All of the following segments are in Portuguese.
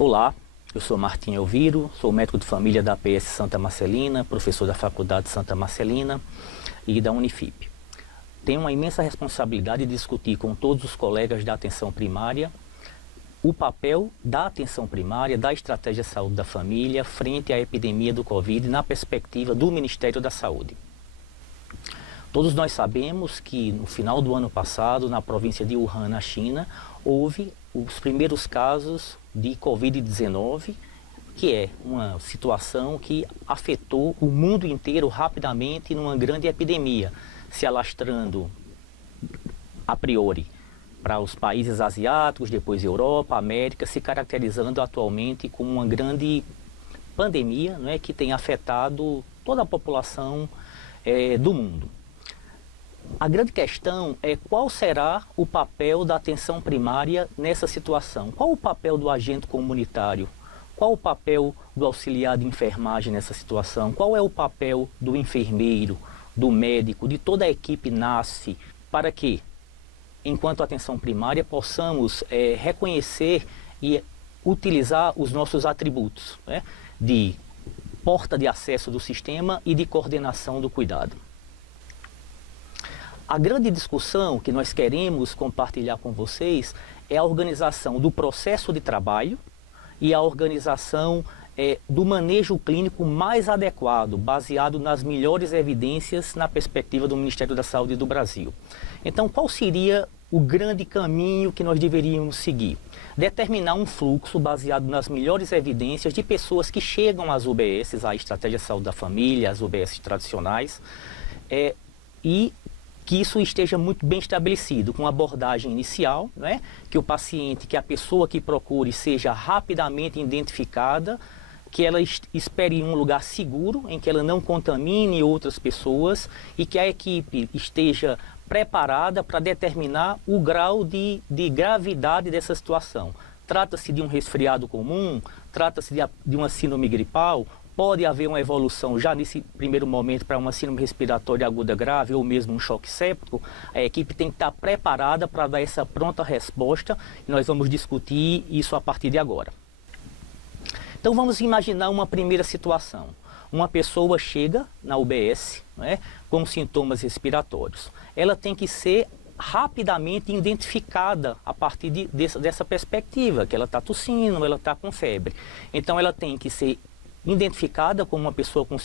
Olá, eu sou Martim Elviro, sou médico de família da APS Santa Marcelina, professor da Faculdade Santa Marcelina e da Unifip. Tenho uma imensa responsabilidade de discutir com todos os colegas da atenção primária o papel da atenção primária, da estratégia de saúde da família frente à epidemia do Covid na perspectiva do Ministério da Saúde. Todos nós sabemos que no final do ano passado, na província de Wuhan, na China, houve os primeiros casos de Covid-19, que é uma situação que afetou o mundo inteiro rapidamente numa grande epidemia, se alastrando a priori para os países asiáticos, depois Europa, América, se caracterizando atualmente como uma grande pandemia, não é, que tem afetado toda a população do mundo. A grande questão é qual será o papel da atenção primária nessa situação? Qual o papel do agente comunitário? Qual o papel do auxiliar de enfermagem nessa situação? Qual é o papel do enfermeiro, do médico, de toda a equipe NASF, para que, enquanto atenção primária, possamos reconhecer e utilizar os nossos atributos, né, de porta de acesso do sistema e de coordenação do cuidado. A grande discussão que nós queremos compartilhar com vocês é a organização do processo de trabalho e a organização do manejo clínico mais adequado, baseado nas melhores evidências na perspectiva do Ministério da Saúde do Brasil. Então, qual seria o grande caminho que nós deveríamos seguir? Determinar um fluxo baseado nas melhores evidências de pessoas que chegam às UBSs, à Estratégia de Saúde da Família, às UBSs tradicionais, e que isso esteja muito bem estabelecido, com abordagem inicial, né? Que o paciente, que a pessoa que procure seja rapidamente identificada, que ela espere em um lugar seguro, em que ela não contamine outras pessoas e que a equipe esteja preparada para determinar o grau de gravidade dessa situação. Trata-se de um resfriado comum, trata-se de uma síndrome gripal, pode haver uma evolução já nesse primeiro momento para uma síndrome respiratória aguda grave ou mesmo um choque séptico. A equipe tem que estar preparada para dar essa pronta resposta e nós vamos discutir isso a partir de agora. Então vamos imaginar uma primeira situação. Uma pessoa chega na UBS, né, com sintomas respiratórios. Ela tem que ser rapidamente identificada a partir dessa perspectiva, que ela está tossindo, ela está com febre. Então ela tem que ser identificada como uma pessoa com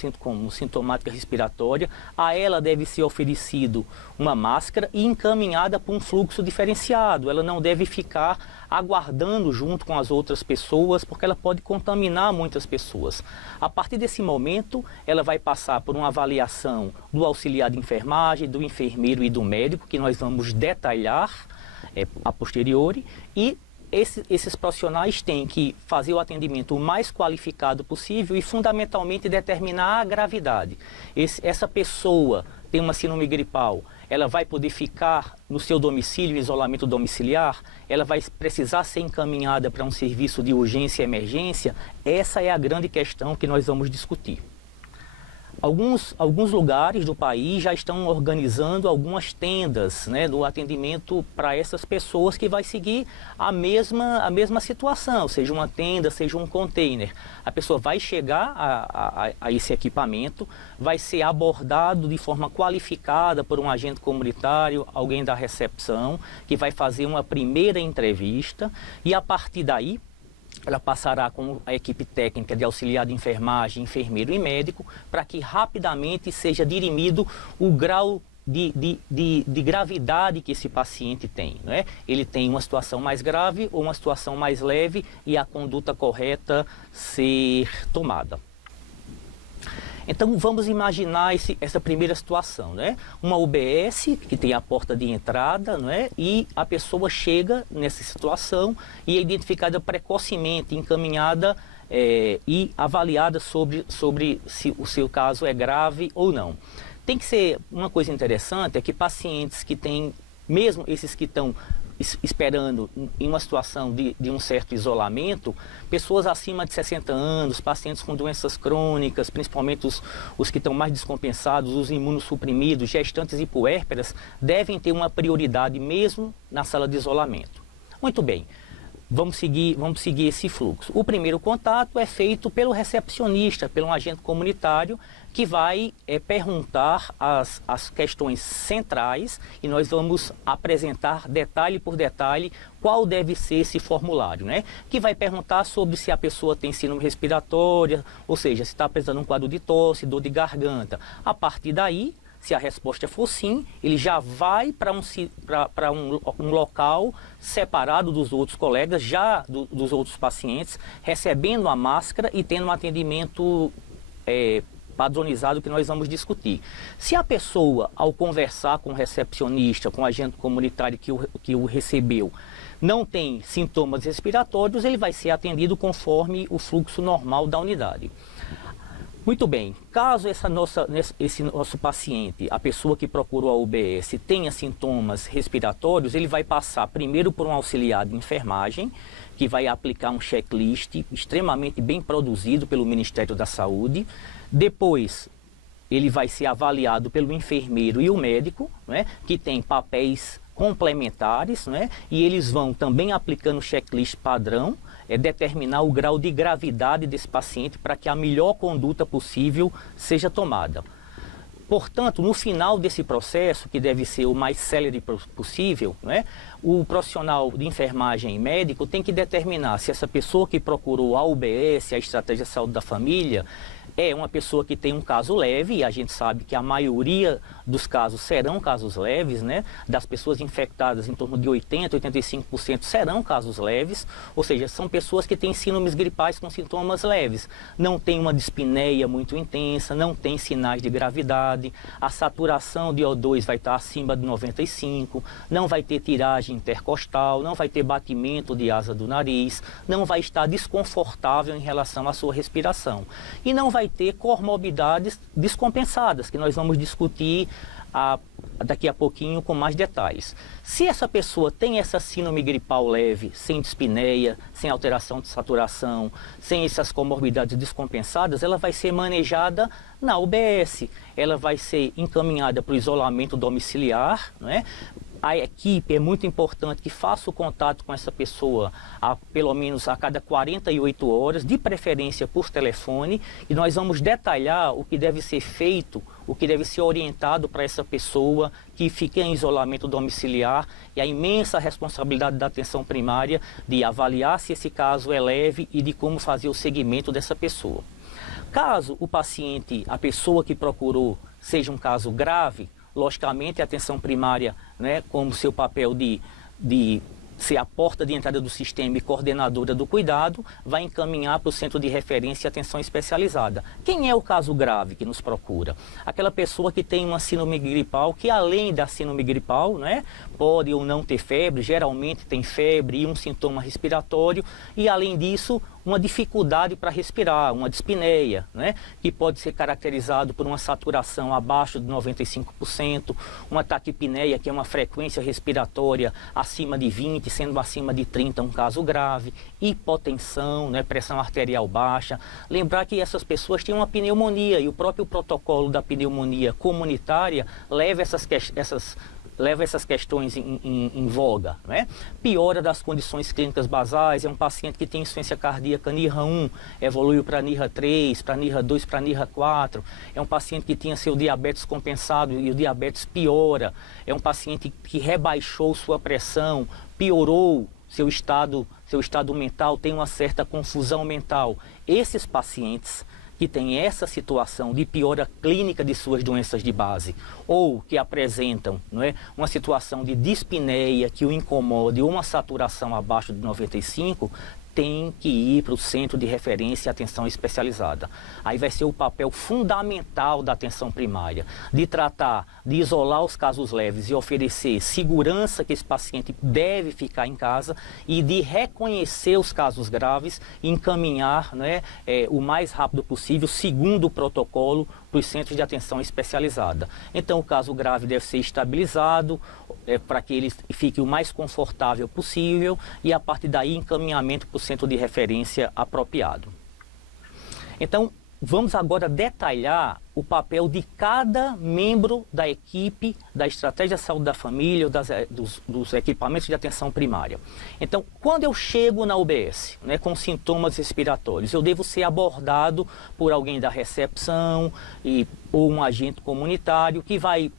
sintomática respiratória, a ela deve ser oferecido uma máscara e encaminhada para um fluxo diferenciado. Ela não deve ficar aguardando junto com as outras pessoas, porque ela pode contaminar muitas pessoas. A partir desse momento, ela vai passar por uma avaliação do auxiliar de enfermagem, do enfermeiro e do médico, que nós vamos detalhar a posteriori, e esses profissionais têm que fazer o atendimento o mais qualificado possível e, fundamentalmente, determinar a gravidade. Essa pessoa tem uma síndrome gripal, ela vai poder ficar no seu domicílio, em isolamento domiciliar? Ela vai precisar ser encaminhada para um serviço de urgência e emergência? Essa é a grande questão que nós vamos discutir. Alguns lugares do país já estão organizando algumas tendas, né, do atendimento para essas pessoas, que vai seguir a mesma situação, seja uma tenda, seja um container. A pessoa vai chegar a esse equipamento, vai ser abordado de forma qualificada por um agente comunitário, alguém da recepção, que vai fazer uma primeira entrevista e, a partir daí, ela passará com a equipe técnica de auxiliar de enfermagem, enfermeiro e médico, para que rapidamente seja dirimido o grau de gravidade que esse paciente tem, né? Ele tem uma situação mais grave ou uma situação mais leve e a conduta correta ser tomada. Então vamos imaginar essa primeira situação, né? Uma UBS que tem a porta de entrada, né? E a pessoa chega nessa situação e é identificada precocemente, encaminhada e avaliada sobre se o seu caso é grave ou não. Tem que ser uma coisa interessante, é que pacientes que têm, mesmo esses que estão esperando em uma situação de um certo isolamento, pessoas acima de 60 anos, pacientes com doenças crônicas, principalmente os que estão mais descompensados, os imunossuprimidos, gestantes e puérperas, devem ter uma prioridade mesmo na sala de isolamento. Muito bem. vamos seguir esse fluxo. O primeiro contato é feito pelo recepcionista, pelo agente comunitário, que vai perguntar as questões centrais e nós vamos apresentar detalhe por detalhe qual deve ser esse formulário, né? Que vai perguntar sobre se a pessoa tem síndrome respiratória, ou seja, se está apresentando um quadro de tosse, dor de garganta. A partir daí, se a resposta for sim, ele já vai para um local separado dos outros colegas, dos outros pacientes, recebendo a máscara e tendo um atendimento padronizado que nós vamos discutir. Se a pessoa, ao conversar com o recepcionista, com o agente comunitário que o recebeu, não tem sintomas respiratórios, ele vai ser atendido conforme o fluxo normal da unidade. Muito bem, caso esse nosso paciente, a pessoa que procurou a UBS, tenha sintomas respiratórios, ele vai passar primeiro por um auxiliar de enfermagem, que vai aplicar um checklist extremamente bem produzido pelo Ministério da Saúde. Depois, ele vai ser avaliado pelo enfermeiro e o médico, né, que tem papéis complementares, né, e eles vão também aplicando o checklist padrão, determinar o grau de gravidade desse paciente para que a melhor conduta possível seja tomada. Portanto, no final desse processo, que deve ser o mais célere possível, né, o profissional de enfermagem e médico tem que determinar se essa pessoa que procurou a UBS, a Estratégia de Saúde da Família, é uma pessoa que tem um caso leve, e a gente sabe que a maioria dos casos serão casos leves, né? Das pessoas infectadas, em torno de 80%, 85% serão casos leves, ou seja, são pessoas que têm síndromes gripais com sintomas leves. Não tem uma dispneia muito intensa, não tem sinais de gravidade, a saturação de O2 vai estar acima de 95%, não vai ter tiragem intercostal, não vai ter batimento de asa do nariz, não vai estar desconfortável em relação à sua respiração. E não vai ter comorbidades descompensadas, que nós vamos discutir daqui a pouquinho com mais detalhes. Se essa pessoa tem essa síndrome gripal leve, sem dispneia, sem alteração de saturação, sem essas comorbidades descompensadas, ela vai ser manejada na UBS. Ela vai ser encaminhada para o isolamento domiciliar, né? A equipe é muito importante que faça o contato com essa pessoa pelo menos a cada 48 horas, de preferência por telefone, e nós vamos detalhar o que deve ser feito, o que deve ser orientado para essa pessoa que fica em isolamento domiciliar, e a imensa responsabilidade da atenção primária de avaliar se esse caso é leve e de como fazer o seguimento dessa pessoa. Caso o paciente, a pessoa que procurou, seja um caso grave, logicamente, a atenção primária, né, como seu papel de ser a porta de entrada do sistema e coordenadora do cuidado, vai encaminhar para o centro de referência e atenção especializada. Quem é o caso grave que nos procura? Aquela pessoa que tem uma síndrome gripal, que além da síndrome gripal, né, pode ou não ter febre, geralmente tem febre e um sintoma respiratório, e além disso, uma dificuldade para respirar, uma dispneia, né, que pode ser caracterizado por uma saturação abaixo de 95%, uma taquipneia, que é uma frequência respiratória acima de 20, sendo acima de 30 um caso grave, hipotensão, né, pressão arterial baixa. Lembrar que essas pessoas têm uma pneumonia, e o próprio protocolo da pneumonia comunitária leva essas questões em voga, né? Piora das condições clínicas basais, é um paciente que tem insuficiência cardíaca NIRA 1, evoluiu para NIRA 3, para NIRA 2, para NIRA 4, é um paciente que tinha seu diabetes compensado e o diabetes piora, é um paciente que rebaixou sua pressão, piorou seu estado mental, tem uma certa confusão mental. Esses pacientes que tem essa situação de piora clínica de suas doenças de base, ou que apresentam, não é, uma situação de dispneia que o incomode, ou uma saturação abaixo de 95, tem que ir para o centro de referência e atenção especializada. Aí vai ser o papel fundamental da atenção primária, de tratar, de isolar os casos leves e oferecer segurança que esse paciente deve ficar em casa, e de reconhecer os casos graves e encaminhar, né, o mais rápido possível, segundo o protocolo, para os centros de atenção especializada. Então, o caso grave deve ser estabilizado para que ele fique o mais confortável possível, e a partir daí encaminhamento para o centro de referência apropriado. Então, vamos agora detalhar o papel de cada membro da equipe da estratégia de saúde da família, dos equipamentos de atenção primária. Então, quando eu chego na UBS, né, com sintomas respiratórios, eu devo ser abordado por alguém da recepção ou um agente comunitário que vai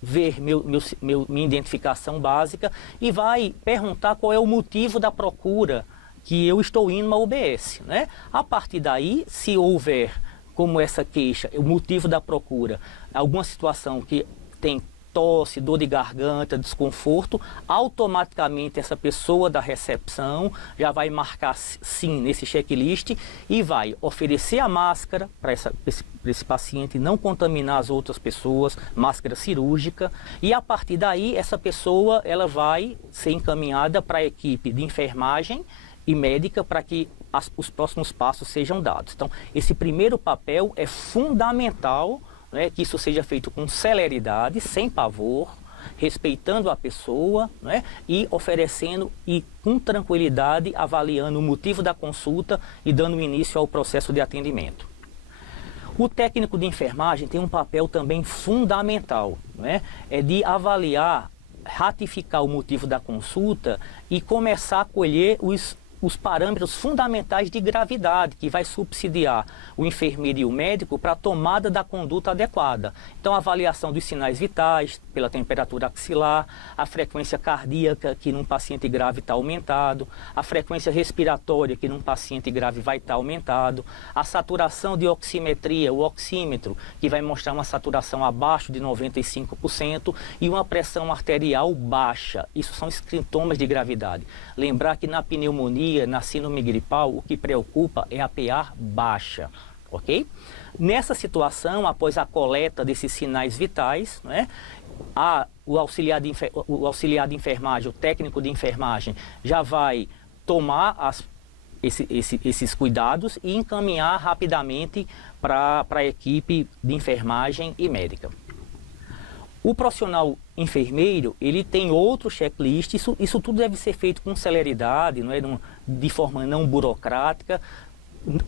ver minha identificação básica e vai perguntar qual é o motivo da procura que eu estou indo na UBS, né? A partir daí, se houver, como essa queixa, o motivo da procura, alguma situação que tem tosse, dor de garganta, desconforto, automaticamente essa pessoa da recepção já vai marcar sim nesse checklist e vai oferecer a máscara para esse paciente não contaminar as outras pessoas, máscara cirúrgica, e a partir daí essa pessoa ela vai ser encaminhada para a equipe de enfermagem e médica para que os próximos passos sejam dados. Então, esse primeiro papel é fundamental, né, que isso seja feito com celeridade, sem pavor, respeitando a pessoa, né, e oferecendo e com tranquilidade, avaliando o motivo da consulta e dando início ao processo de atendimento. O técnico de enfermagem tem um papel também fundamental, né, é de avaliar, ratificar o motivo da consulta e começar a colher os parâmetros fundamentais de gravidade, que vai subsidiar o enfermeiro e o médico para a tomada da conduta adequada. Então, a avaliação dos sinais vitais, pela temperatura axilar, a frequência cardíaca, que num paciente grave está aumentado, a frequência respiratória, que num paciente grave vai estar aumentado, a saturação de oximetria, o oxímetro, que vai mostrar uma saturação abaixo de 95%, e uma pressão arterial baixa. Isso são sintomas de gravidade. Lembrar que na pneumonia, na síndrome gripal, o que preocupa é a PA baixa, ok? Nessa situação, após a coleta desses sinais vitais, né, o auxiliar de enfermagem, o técnico de enfermagem, já vai tomar esses cuidados e encaminhar rapidamente para a equipe de enfermagem e médica. O profissional enfermeiro, ele tem outro checklist, isso tudo deve ser feito com celeridade, não é? De forma não burocrática,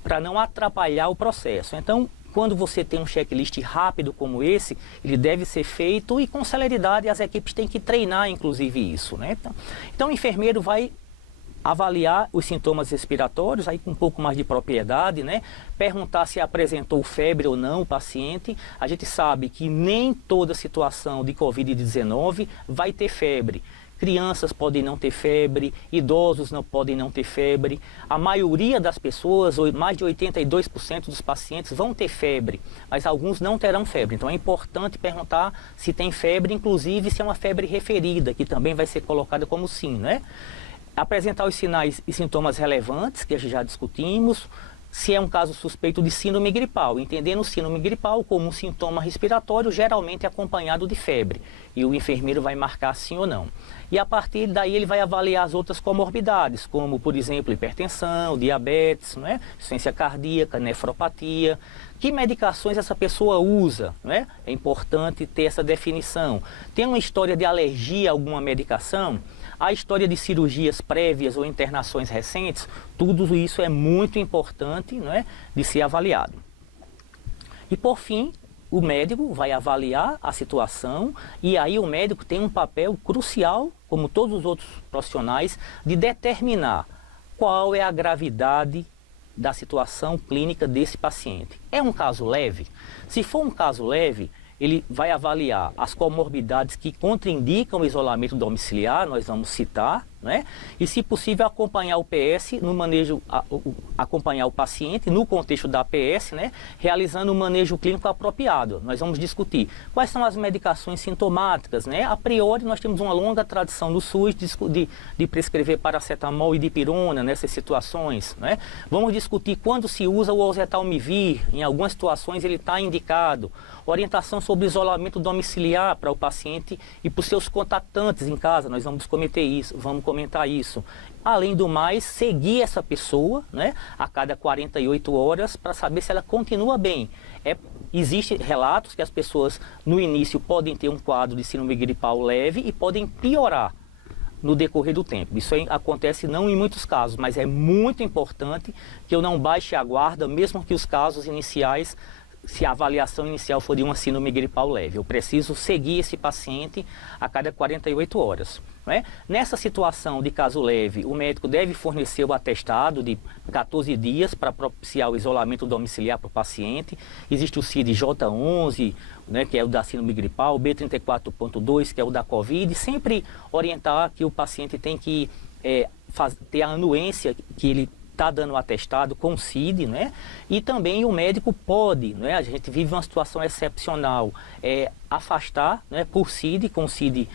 para não atrapalhar o processo. Então, quando você tem um checklist rápido como esse, ele deve ser feito e com celeridade as equipes têm que treinar, inclusive, isso, né? Então o enfermeiro vai avaliar os sintomas respiratórios, aí com um pouco mais de propriedade, né? Perguntar se apresentou febre ou não o paciente. A gente sabe que nem toda situação de Covid-19 vai ter febre. Crianças podem não ter febre, idosos não podem não ter febre. A maioria das pessoas, mais de 82% dos pacientes vão ter febre, mas alguns não terão febre. Então é importante perguntar se tem febre, inclusive se é uma febre referida, que também vai ser colocada como sim, né? Apresentar os sinais e sintomas relevantes, que a gente já discutimos, se é um caso suspeito de síndrome gripal, entendendo o síndrome gripal como um sintoma respiratório, geralmente acompanhado de febre, e o enfermeiro vai marcar sim ou não. E a partir daí ele vai avaliar as outras comorbidades, como, por exemplo, hipertensão, diabetes, não é? Insuficiência cardíaca, nefropatia. Que medicações essa pessoa usa, não é? É importante ter essa definição. Tem uma história de alergia a alguma medicação? A história de cirurgias prévias ou internações recentes, tudo isso é muito importante, não é, de ser avaliado. E por fim, o médico vai avaliar a situação e aí o médico tem um papel crucial, como todos os outros profissionais, de determinar qual é a gravidade da situação clínica desse paciente. É um caso leve? Se for um caso leve, ele vai avaliar as comorbidades que contraindicam o isolamento domiciliar, nós vamos citar, né? E, se possível, acompanhar o PS no manejo, acompanhar o paciente no contexto da APS, né? Realizando um manejo clínico apropriado. Nós vamos discutir quais são as medicações sintomáticas, né? A priori, nós temos uma longa tradição no SUS de prescrever paracetamol e dipirona nessas situações, né? Vamos discutir quando se usa o oseltamivir, em algumas situações ele está indicado. Orientação sobre isolamento domiciliar para o paciente e para os seus contactantes em casa, nós vamos comentar isso. Além do mais, seguir essa pessoa, né, a cada 48 horas para saber se ela continua bem. Existem relatos que as pessoas no início podem ter um quadro de síndrome gripal leve e podem piorar. no decorrer do tempo. Isso acontece não em muitos casos, mas é muito importante que eu não baixe a guarda, mesmo que os casos iniciais, se a avaliação inicial for de uma síndrome gripal leve. Eu preciso seguir esse paciente a cada 48 horas. Não é? Nessa situação de caso leve, o médico deve fornecer o atestado de 14 dias para propiciar o isolamento domiciliar para o paciente. Existe o CID-J11, né, que é o da síndrome gripal, o B34.2, que é o da Covid. Sempre orientar que o paciente tem que ter a anuência que ele está dando o atestado com o CID, né? E também o médico pode, né? A gente vive uma situação excepcional, afastar, né, por CID, com o CID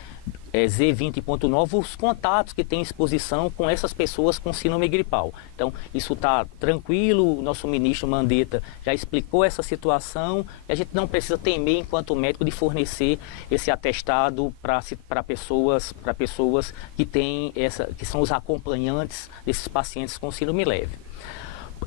Z20.9, os contatos que têm exposição com essas pessoas com síndrome gripal. Então, isso está tranquilo, o nosso ministro Mandetta já explicou essa situação e a gente não precisa temer, enquanto médico, de fornecer esse atestado para pessoas que têm que são os acompanhantes desses pacientes com síndrome leve.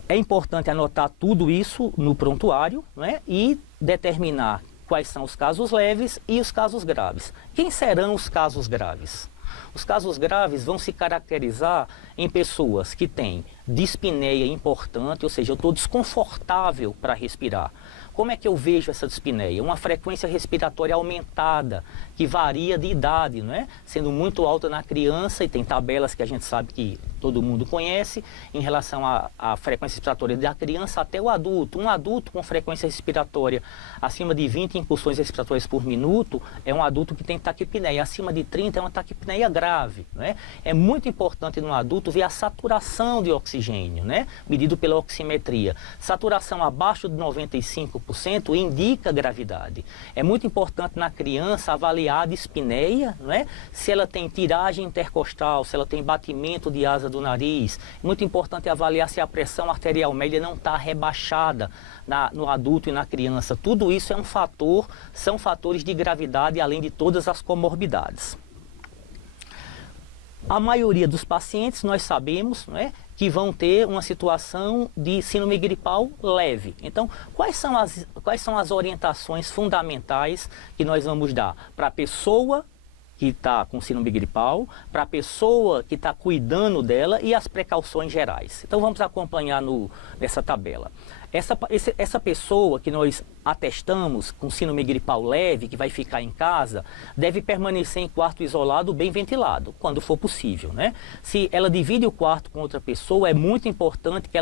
É importante anotar tudo isso no prontuário, né, e determinar quais são os casos leves e os casos graves. Quem serão os casos graves? Os casos graves vão se caracterizar em pessoas que têm dispneia importante, ou seja, eu estou desconfortável para respirar. Como é que eu vejo essa dispneia? Uma frequência respiratória aumentada, que varia de idade, não é? Sendo muito alta na criança, e tem tabelas que a gente sabe que todo mundo conhece, em relação à frequência respiratória da criança até o adulto. Um adulto com frequência respiratória acima de 20 impulsões respiratórias por minuto é um adulto que tem taquipneia. Acima de 30 é uma taquipneia grave, não é? É muito importante no adulto ver a saturação de oxigênio, né? Medido pela oximetria. Saturação abaixo de 95% indica gravidade. É muito importante na criança avaliar a dispneia, não é? Se ela tem tiragem intercostal, se ela tem batimento de asa do nariz. Muito importante avaliar se a pressão arterial média não está rebaixada no adulto e na criança. Tudo isso são fatores de gravidade, além de todas as comorbidades. A maioria dos pacientes, nós sabemos, né, que vão ter uma situação de síndrome gripal leve. Então, quais são as orientações fundamentais que nós vamos dar para a pessoa que está com síndrome gripal, para a pessoa que está cuidando dela e as precauções gerais? Então, vamos acompanhar nessa tabela. Essa pessoa que nós atestamos com síndrome gripal leve, que vai ficar em casa, deve permanecer em quarto isolado, bem ventilado, quando for possível, né? Se ela divide o quarto com outra pessoa, é muito importante que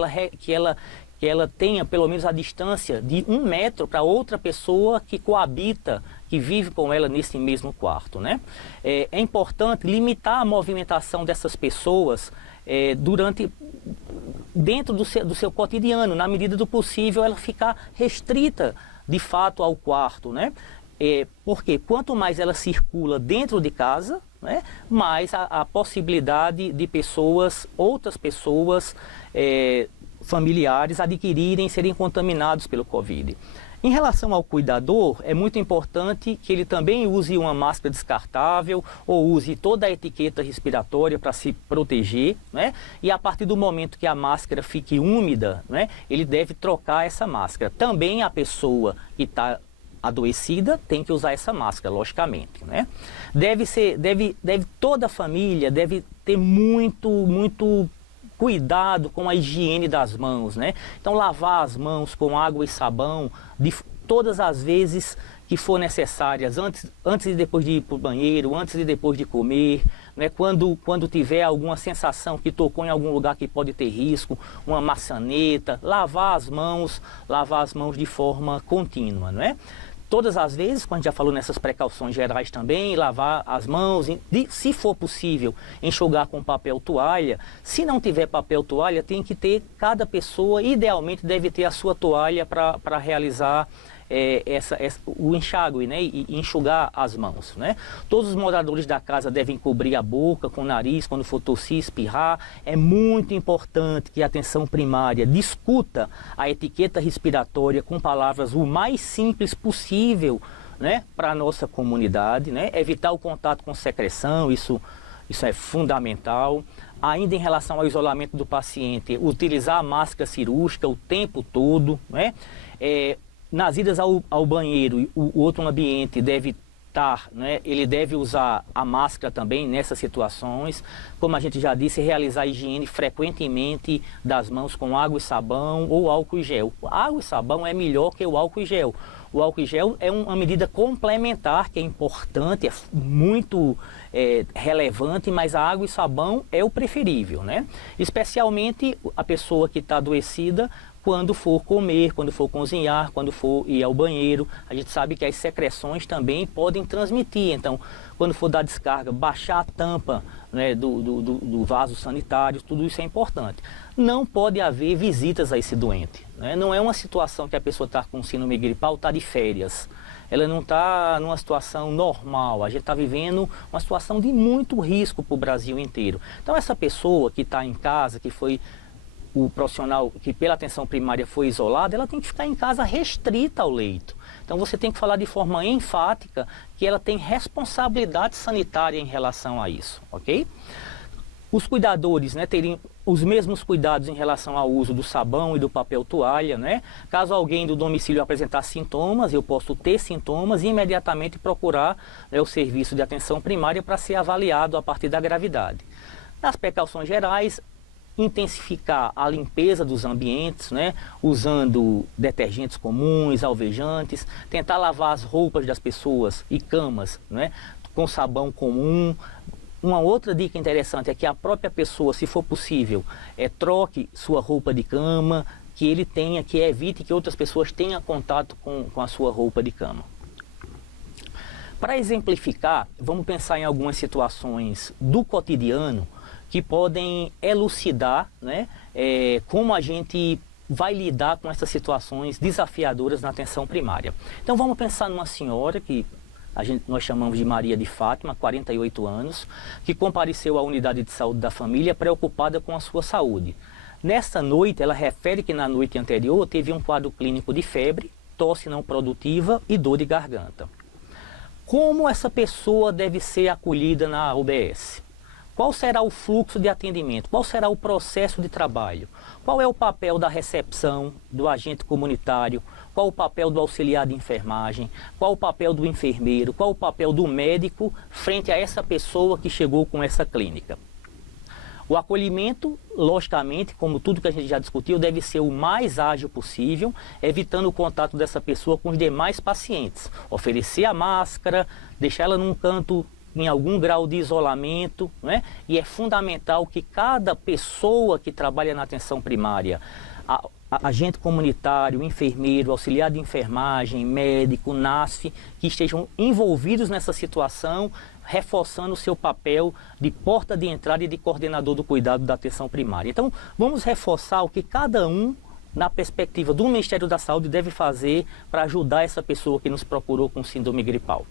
ela tenha pelo menos a distância de 1 metro para outra pessoa que coabita, que vive com ela nesse mesmo quarto, né? É importante limitar a movimentação dessas pessoas dentro do seu cotidiano, na medida do possível, ela ficar restrita de fato ao quarto, né? Porque quanto mais ela circula dentro de casa, né, mais a possibilidade de outras pessoas familiares adquirirem, serem contaminados pelo Covid. Em relação ao cuidador, é muito importante que ele também use uma máscara descartável ou use toda a etiqueta respiratória para se proteger, né? E a partir do momento que a máscara fique úmida, né, ele deve trocar essa máscara. Também a pessoa que está adoecida tem que usar essa máscara, logicamente, né? Toda a família deve ter muito cuidado com a higiene das mãos, né? Então, lavar as mãos com água e sabão todas as vezes que for necessárias, antes e depois de ir para o banheiro, antes e depois de comer, né? Quando tiver alguma sensação que tocou em algum lugar que pode ter risco, uma maçaneta, lavar as mãos de forma contínua, não é? Todas as vezes, quando a gente já falou nessas precauções gerais também, lavar as mãos, se for possível, enxugar com papel toalha. Se não tiver papel toalha, tem que ter, cada pessoa, idealmente, deve ter a sua toalha para realizar o enxágue, né, e enxugar as mãos, né? Todos os moradores da casa devem cobrir a boca com o nariz quando for tossir, espirrar. É muito importante que a atenção primária discuta a etiqueta respiratória com palavras o mais simples possível, né, para a nossa comunidade, né? Evitar o contato com secreção, isso é fundamental. Ainda em relação ao isolamento do paciente, utilizar a máscara cirúrgica o tempo todo, né? Nas idas ao banheiro, o outro ambiente deve né, ele deve usar a máscara também nessas situações. Como a gente já disse, realizar a higiene frequentemente das mãos com água e sabão ou álcool e gel. Água e sabão é melhor que o álcool e gel. O álcool e gel é uma medida complementar que é importante, é muito relevante, mas a água e sabão é o preferível, né? Especialmente a pessoa que está adoecida, quando for comer, quando for cozinhar, quando for ir ao banheiro. A gente sabe que as secreções também podem transmitir. Então, quando for dar descarga, baixar a tampa, né, do vaso sanitário, tudo isso é importante. Não pode haver visitas a esse doente, né? Não é uma situação que a pessoa está com síndrome gripal, está de férias. Ela não está numa situação normal. A gente está vivendo uma situação de muito risco para o Brasil inteiro. Então, essa pessoa que está em casa, que foi o profissional que pela atenção primária foi isolado, ela tem que ficar em casa restrita ao leito. Então você tem que falar de forma enfática que ela tem responsabilidade sanitária em relação a isso, ok? Os cuidadores, né, terem os mesmos cuidados em relação ao uso do sabão e do papel toalha, né? Caso alguém do domicílio apresentar sintomas, eu posso ter sintomas e imediatamente procurar, né, o serviço de atenção primária para ser avaliado a partir da gravidade. Nas precauções gerais, intensificar a limpeza dos ambientes, né, usando detergentes comuns, alvejantes, tentar lavar as roupas das pessoas e camas, né, com sabão comum. Uma outra dica interessante é que a própria pessoa, se for possível, troque sua roupa de cama, que evite que outras pessoas tenham contato com a sua roupa de cama. Para exemplificar, vamos pensar em algumas situações do cotidiano que podem elucidar, né, como a gente vai lidar com essas situações desafiadoras na atenção primária. Então vamos pensar numa senhora que nós chamamos de Maria de Fátima, 48 anos, que compareceu à unidade de saúde da família preocupada com a sua saúde. Nessa noite, ela refere que na noite anterior teve um quadro clínico de febre, tosse não produtiva e dor de garganta. Como essa pessoa deve ser acolhida na UBS? Qual será o fluxo de atendimento? Qual será o processo de trabalho? Qual é o papel da recepção, do agente comunitário? Qual o papel do auxiliar de enfermagem? Qual o papel do enfermeiro? Qual o papel do médico frente a essa pessoa que chegou com essa clínica? O acolhimento, logicamente, como tudo que a gente já discutiu, deve ser o mais ágil possível, evitando o contato dessa pessoa com os demais pacientes. Oferecer a máscara, deixar ela num canto em algum grau de isolamento, né? E é fundamental que cada pessoa que trabalha na atenção primária, agente comunitário, enfermeiro, auxiliar de enfermagem, médico, NASF, que estejam envolvidos nessa situação, reforçando o seu papel de porta de entrada e de coordenador do cuidado da atenção primária. Então, vamos reforçar o que cada um, na perspectiva do Ministério da Saúde, deve fazer para ajudar essa pessoa que nos procurou com síndrome gripal.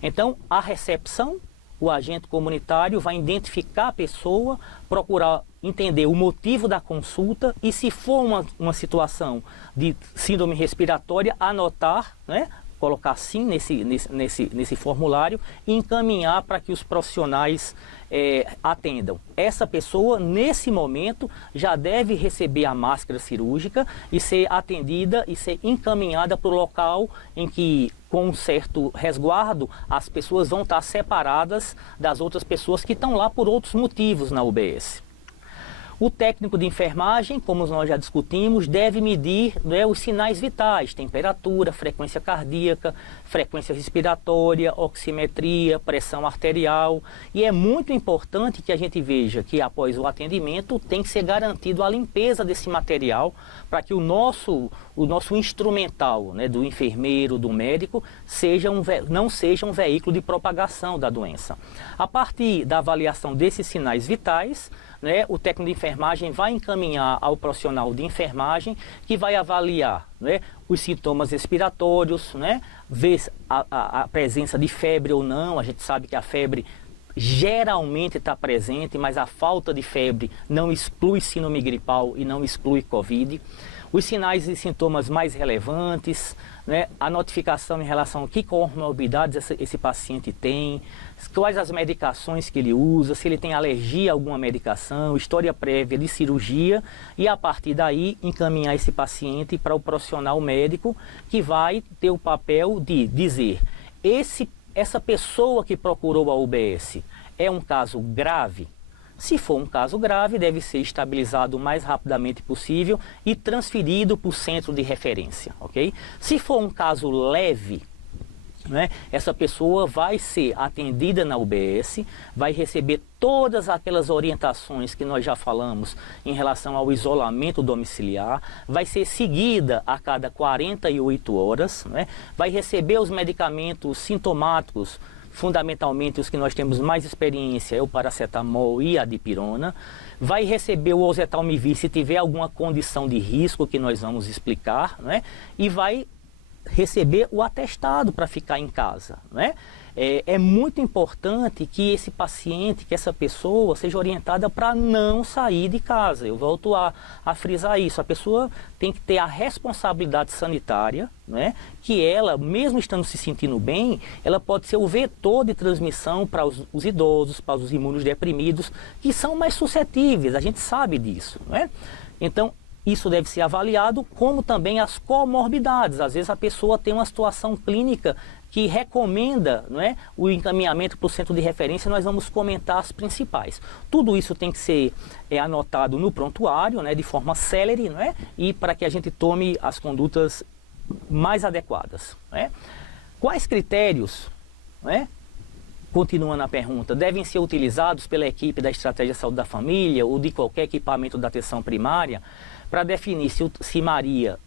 Então, a recepção, o agente comunitário vai identificar a pessoa, procurar entender o motivo da consulta e, se for uma situação de síndrome respiratória, anotar, né? Colocar sim nesse formulário e encaminhar para que os profissionais atendam. Essa pessoa, nesse momento, já deve receber a máscara cirúrgica e ser atendida e ser encaminhada para o local em que, com um certo resguardo, as pessoas vão estar separadas das outras pessoas que estão lá por outros motivos na UBS. O técnico de enfermagem, como nós já discutimos, deve medir, né, os sinais vitais, temperatura, frequência cardíaca, frequência respiratória, oximetria, pressão arterial. E é muito importante que a gente veja que após o atendimento tem que ser garantido a limpeza desse material para que o nosso instrumental, né, do enfermeiro, do médico, não seja um veículo de propagação da doença. A partir da avaliação desses sinais vitais, né, o técnico de enfermagem vai encaminhar ao profissional de enfermagem que vai avaliar, né, os sintomas respiratórios, né, ver a presença de febre ou não. A gente sabe que a febre geralmente está presente, mas a falta de febre não exclui síndrome gripal e não exclui Covid. Os sinais e sintomas mais relevantes, né, a notificação em relação a que comorbidades esse paciente tem, quais as medicações que ele usa, se ele tem alergia a alguma medicação, história prévia de cirurgia, e a partir daí encaminhar esse paciente para o profissional médico que vai ter o papel de dizer: essa pessoa que procurou a UBS é um caso grave? Se for um caso grave, deve ser estabilizado o mais rapidamente possível e transferido para o centro de referência, ok? Se for um caso leve, né, essa pessoa vai ser atendida na UBS, vai receber todas aquelas orientações que nós já falamos em relação ao isolamento domiciliar, vai ser seguida a cada 48 horas, né, vai receber os medicamentos sintomáticos, fundamentalmente os que nós temos mais experiência é o paracetamol e a dipirona, vai receber o oseltamivir se tiver alguma condição de risco que nós vamos explicar, né, e vai receber o atestado para ficar em casa, né? É muito importante que esse paciente, que essa pessoa seja orientada para não sair de casa. Eu volto a frisar isso. A pessoa tem que ter a responsabilidade sanitária, né? Que ela, mesmo estando se sentindo bem, ela pode ser o vetor de transmissão para os idosos, para os imunodeprimidos, que são mais suscetíveis, a gente sabe disso, né? Então, isso deve ser avaliado, como também as comorbidades. Às vezes a pessoa tem uma situação clínica que recomenda, não é, o encaminhamento para o centro de referência. Nós vamos comentar as principais. Tudo isso tem que ser anotado no prontuário, né, de forma célere, não é, e para que a gente tome as condutas mais adequadas. Não é? Quais critérios, não é, continuando a pergunta, devem ser utilizados pela equipe da Estratégia de Saúde da Família ou de qualquer equipamento da atenção primária para definir se Maria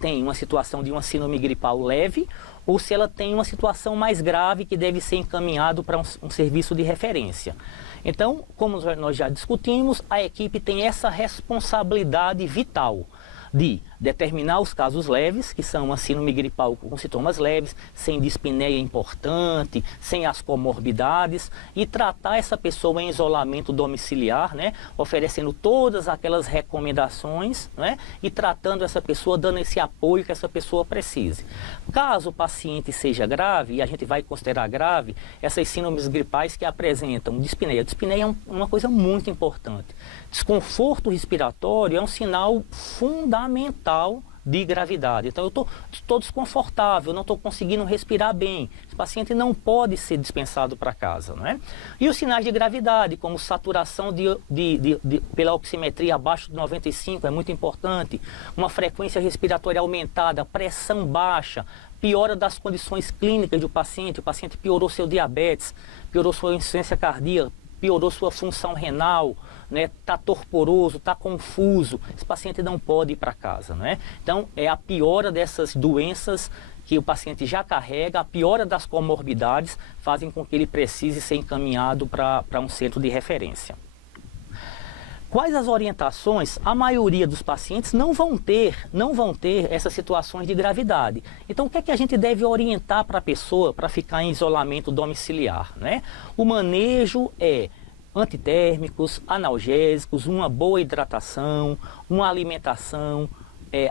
tem uma situação de uma síndrome gripal leve ou se ela tem uma situação mais grave que deve ser encaminhado para um serviço de referência. Então, como nós já discutimos, a equipe tem essa responsabilidade vital de determinar os casos leves, que são uma síndrome gripal com sintomas leves, sem dispneia importante, sem as comorbidades, e tratar essa pessoa em isolamento domiciliar, né, oferecendo todas aquelas recomendações, né, e tratando essa pessoa, dando esse apoio que essa pessoa precise. Caso o paciente seja grave, e a gente vai considerar grave, essas síndromes gripais que apresentam dispneia. Dispneia é uma coisa muito importante. Desconforto respiratório é um sinal fundamental de gravidade. Então eu estou desconfortável, não estou conseguindo respirar bem. Esse paciente não pode ser dispensado para casa, não é? E os sinais de gravidade, como saturação pela oximetria abaixo de 95, é muito importante. Uma frequência respiratória aumentada, pressão baixa, piora das condições clínicas do paciente. O paciente piorou seu diabetes, piorou sua insuficiência cardíaca, piorou sua função renal, né? Tá torporoso, tá confuso, esse paciente não pode ir para casa, né? Então é a piora dessas doenças que o paciente já carrega, a piora das comorbidades fazem com que ele precise ser encaminhado para um centro de referência. Quais as orientações? A maioria dos pacientes não vão ter essas situações de gravidade. Então, o que é que a gente deve orientar para a pessoa para ficar em isolamento domiciliar, né? O manejo é antitérmicos, analgésicos, uma boa hidratação, uma alimentação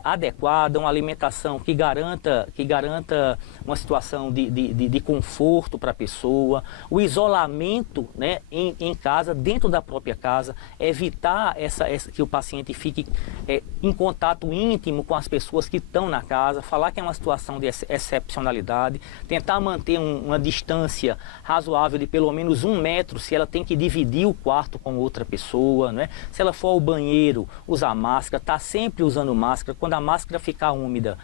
adequada, uma alimentação que garanta uma situação de conforto para a pessoa, o isolamento, né, em casa, dentro da própria casa, evitar que o paciente fique em contato íntimo com as pessoas que estão na casa, falar que é uma situação de excepcionalidade, tentar manter uma distância razoável de pelo menos 1 metro, se ela tem que dividir o quarto com outra pessoa, né? Se ela for ao banheiro, usar máscara, estar sempre usando máscara. Quando a máscara ficar úmida,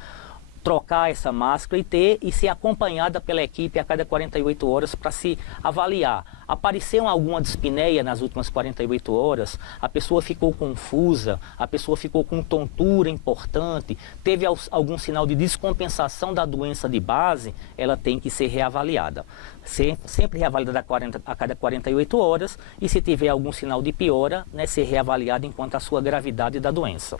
trocar essa máscara e ser acompanhada pela equipe a cada 48 horas para se avaliar. Apareceu alguma dispneia nas últimas 48 horas, a pessoa ficou confusa, a pessoa ficou com tontura importante, teve algum sinal de descompensação da doença de base, ela tem que ser reavaliada. Sempre reavaliada a cada 48 horas e se tiver algum sinal de piora, né, ser reavaliada enquanto a sua gravidade da doença.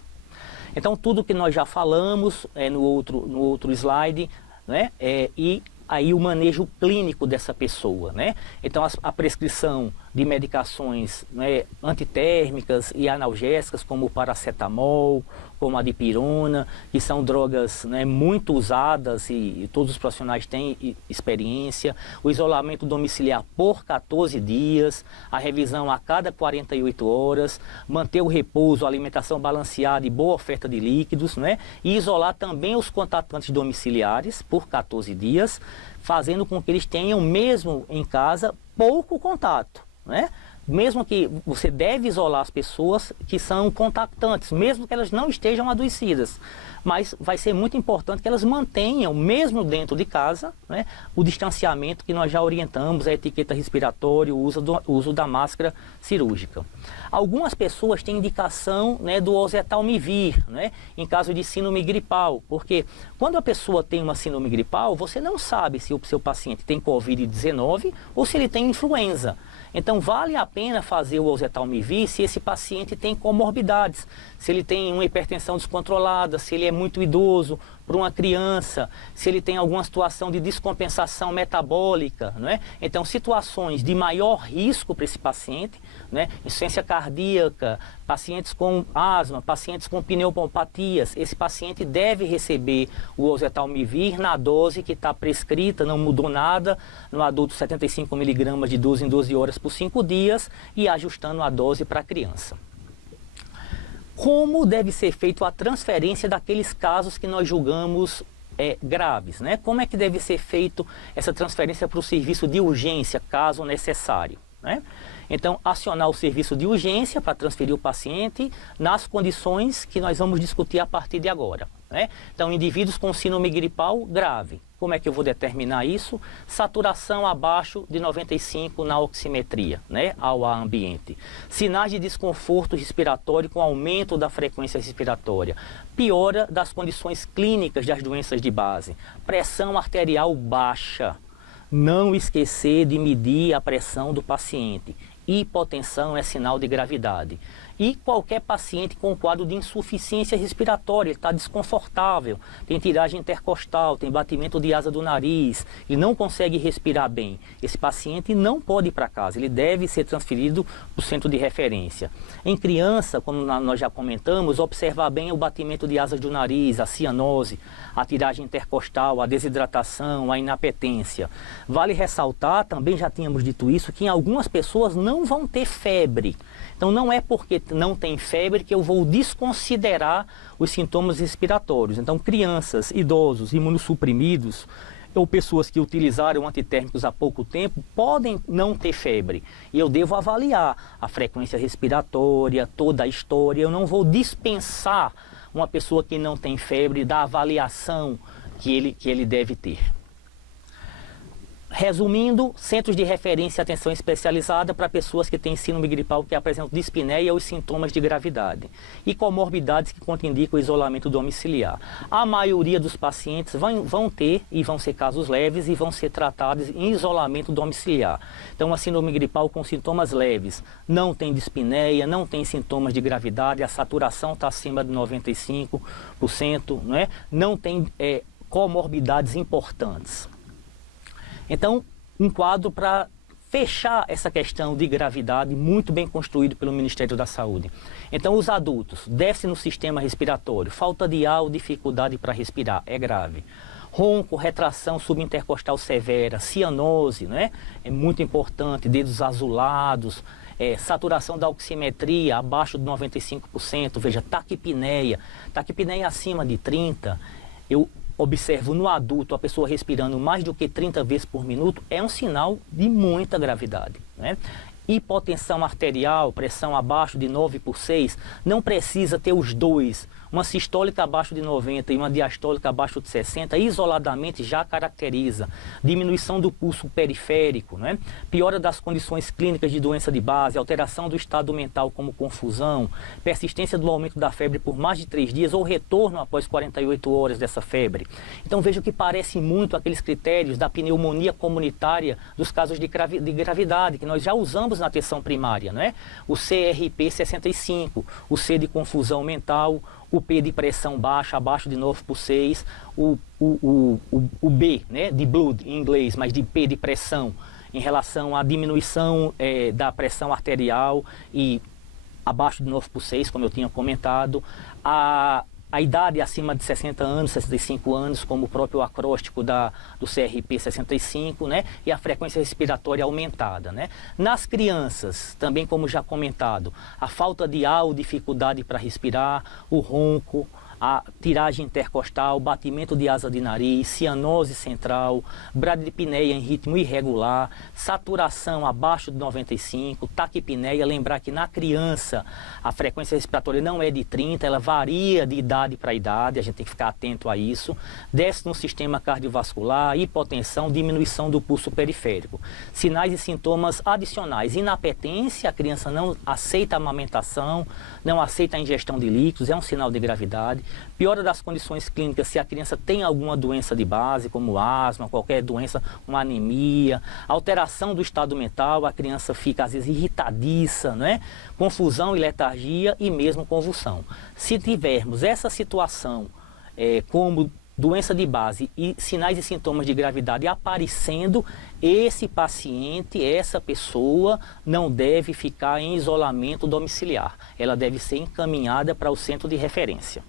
Então, tudo que nós já falamos no outro slide, né, e aí o manejo clínico dessa pessoa, né? Então, a prescrição de medicações, né, antitérmicas e analgésicas, como o paracetamol, como a dipirona, que são drogas, né, muito usadas e todos os profissionais têm experiência. O isolamento domiciliar por 14 dias, a revisão a cada 48 horas, manter o repouso, alimentação balanceada e boa oferta de líquidos, né, e isolar também os contatantes domiciliares por 14 dias, fazendo com que eles tenham, mesmo em casa, pouco contato, né? Mesmo que você deve isolar as pessoas que são contactantes, mesmo que elas não estejam adoecidas. Mas vai ser muito importante que elas mantenham, mesmo dentro de casa, né, o distanciamento que nós já orientamos, a etiqueta respiratória, o uso da máscara cirúrgica. Algumas pessoas têm indicação, né, do oseltamivir, né, em caso de síndrome gripal, porque quando a pessoa tem uma síndrome gripal, você não sabe se o seu paciente tem Covid-19 ou se ele tem influenza. Então vale a pena fazer o oseltamivir se esse paciente tem comorbidades, se ele tem uma hipertensão descontrolada, se ele é muito idoso, para uma criança, se ele tem alguma situação de descompensação metabólica, não é? Então situações de maior risco para esse paciente, né? Insuficiência cardíaca, pacientes com asma, pacientes com pneumopatias, esse paciente deve receber o oseltamivir na dose que está prescrita, não mudou nada, no adulto 75 mg de 12 em 12 horas por 5 dias e ajustando a dose para a criança. Como deve ser feita a transferência daqueles casos que nós julgamos graves, né? Como é que deve ser feita essa transferência para o serviço de urgência, caso necessário, né? Então, acionar o serviço de urgência para transferir o paciente nas condições que nós vamos discutir a partir de agora, né? Então, indivíduos com síndrome gripal grave. Como é que eu vou determinar isso? Saturação abaixo de 95 na oximetria, né, ao ar ambiente. Sinais de desconforto respiratório com aumento da frequência respiratória. Piora das condições clínicas das doenças de base. Pressão arterial baixa. Não esquecer de medir a pressão do paciente. Hipotensão é sinal de gravidade. E qualquer paciente com quadro de insuficiência respiratória, ele está desconfortável, tem tiragem intercostal, tem batimento de asa do nariz, ele não consegue respirar bem. Esse paciente não pode ir para casa, ele deve ser transferido para o centro de referência. Em criança, como nós já comentamos, observar bem o batimento de asas do nariz, a cianose, a tiragem intercostal, a desidratação, a inapetência. Vale ressaltar, também já tínhamos dito isso, que em algumas pessoas não vão ter febre. Então não é porque não tem febre que eu vou desconsiderar os sintomas respiratórios. Então crianças, idosos, imunossuprimidos ou pessoas que utilizaram antitérmicos há pouco tempo podem não ter febre. E eu devo avaliar a frequência respiratória, toda a história. Eu não vou dispensar uma pessoa que não tem febre da avaliação que ele deve ter. Resumindo, centros de referência e atenção especializada para pessoas que têm síndrome gripal que apresentam dispneia ou sintomas de gravidade e comorbidades que contraindicam o isolamento domiciliar. A maioria dos pacientes vão ter e vão ser casos leves e vão ser tratados em isolamento domiciliar. Então, a síndrome gripal com sintomas leves não tem dispneia, não tem sintomas de gravidade, a saturação está acima de 95%, não tem comorbidades importantes. Então, um quadro para fechar essa questão de gravidade muito bem construído pelo Ministério da Saúde. Então, os adultos, déficit no sistema respiratório, falta de ar ou dificuldade para respirar, é grave. Ronco, retração subintercostal severa, cianose, é muito importante, dedos azulados, saturação da oximetria abaixo de 95%, veja, taquipneia acima de 30%, eu observo no adulto a pessoa respirando mais do que 30 vezes por minuto, é um sinal de muita gravidade, Hipotensão arterial, pressão abaixo de 9/6, não precisa ter os dois. Uma sistólica abaixo de 90 e uma diastólica abaixo de 60, isoladamente já caracteriza. Diminuição do pulso periférico, piora das condições clínicas de doença de base, alteração do estado mental como confusão, persistência do aumento da febre por mais de 3 dias ou retorno após 48 horas dessa febre. Então veja que parece muito aqueles critérios da pneumonia comunitária dos casos de gravidade, que nós já usamos na atenção primária, O CRP-65, o C de confusão mental, o P de pressão baixa, abaixo de 9/6, o B, de blood em inglês, mas de P de pressão, em relação à diminuição da pressão arterial e abaixo de 9/6, como eu tinha comentado, a idade acima de 60 anos, 65 anos, como o próprio acróstico do CRP 65, né? E a frequência respiratória aumentada, né? Nas crianças, também como já comentado, a falta de ar ou dificuldade para respirar, o ronco, a tiragem intercostal, batimento de asa de nariz, cianose central, bradipneia em ritmo irregular, saturação abaixo de 95, taquipneia. Lembrar que na criança a frequência respiratória não é de 30, ela varia de idade para idade, a gente tem que ficar atento a isso. Desce no sistema cardiovascular, hipotensão, diminuição do pulso periférico. Sinais e sintomas adicionais: inapetência, a criança não aceita a amamentação, não aceita a ingestão de líquidos, é um sinal de gravidade. Piora das condições clínicas se a criança tem alguma doença de base, como asma, qualquer doença, uma anemia, alteração do estado mental, a criança fica às vezes irritadiça, né? Confusão e letargia e mesmo convulsão. Se tivermos essa situação como doença de base e sinais e sintomas de gravidade aparecendo, esse paciente, essa pessoa não deve ficar em isolamento domiciliar. Ela deve ser encaminhada para o centro de referência.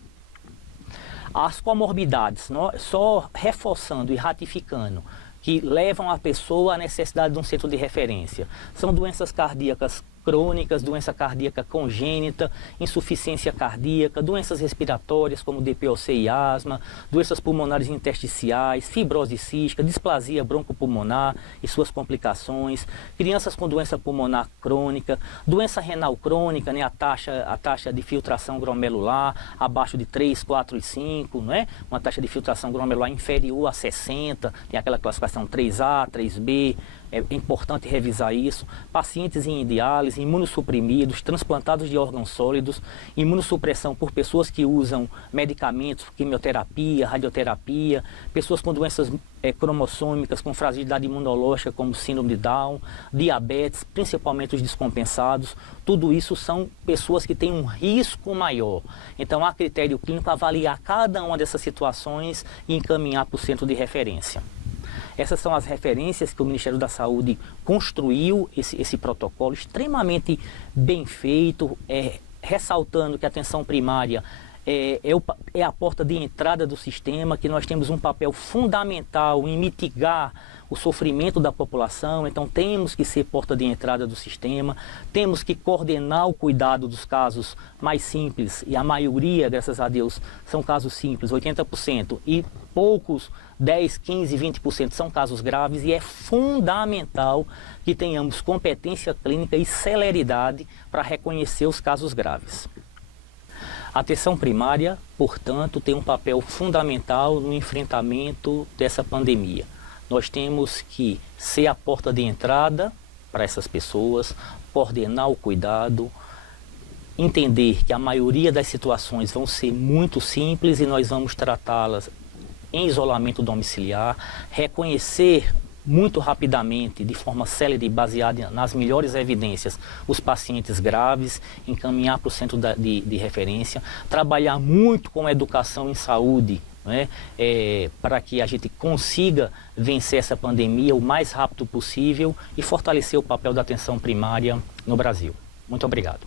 As comorbidades, só reforçando e ratificando, que levam a pessoa à necessidade de um centro de referência, são doenças cardíacas crônicas, doença cardíaca congênita, insuficiência cardíaca, doenças respiratórias como DPOC e asma, doenças pulmonares intersticiais, fibrose cística, displasia broncopulmonar e suas complicações, crianças com doença pulmonar crônica, doença renal crônica, né, a taxa de filtração glomerular abaixo de 3, 4 e 5, né, uma taxa de filtração glomerular inferior a 60, tem aquela classificação 3A, 3B, é importante revisar isso. Pacientes em diálise, imunossuprimidos, transplantados de órgãos sólidos, imunossupressão por pessoas que usam medicamentos, quimioterapia, radioterapia, pessoas com doenças cromossômicas, com fragilidade imunológica, como síndrome de Down, diabetes, principalmente os descompensados. Tudo isso são pessoas que têm um risco maior. Então, a critério clínico avaliar cada uma dessas situações e encaminhar para o centro de referência. Essas são as referências que o Ministério da Saúde construiu, esse protocolo extremamente bem feito, ressaltando que a atenção primária é a porta de entrada do sistema, que nós temos um papel fundamental em mitigar o sofrimento da população, então temos que ser porta de entrada do sistema, temos que coordenar o cuidado dos casos mais simples, e a maioria, graças a Deus, são casos simples, 80%, e poucos, 10, 15, 20% são casos graves, e é fundamental que tenhamos competência clínica e celeridade para reconhecer os casos graves. A atenção primária, portanto, tem um papel fundamental no enfrentamento dessa pandemia. Nós temos que ser a porta de entrada para essas pessoas, coordenar o cuidado, entender que a maioria das situações vão ser muito simples e nós vamos tratá-las em isolamento domiciliar, reconhecer muito rapidamente, de forma célere e baseada nas melhores evidências, os pacientes graves, encaminhar para o centro de referência, trabalhar muito com a educação em saúde, né, para que a gente consiga vencer essa pandemia o mais rápido possível e fortalecer o papel da atenção primária no Brasil. Muito obrigado.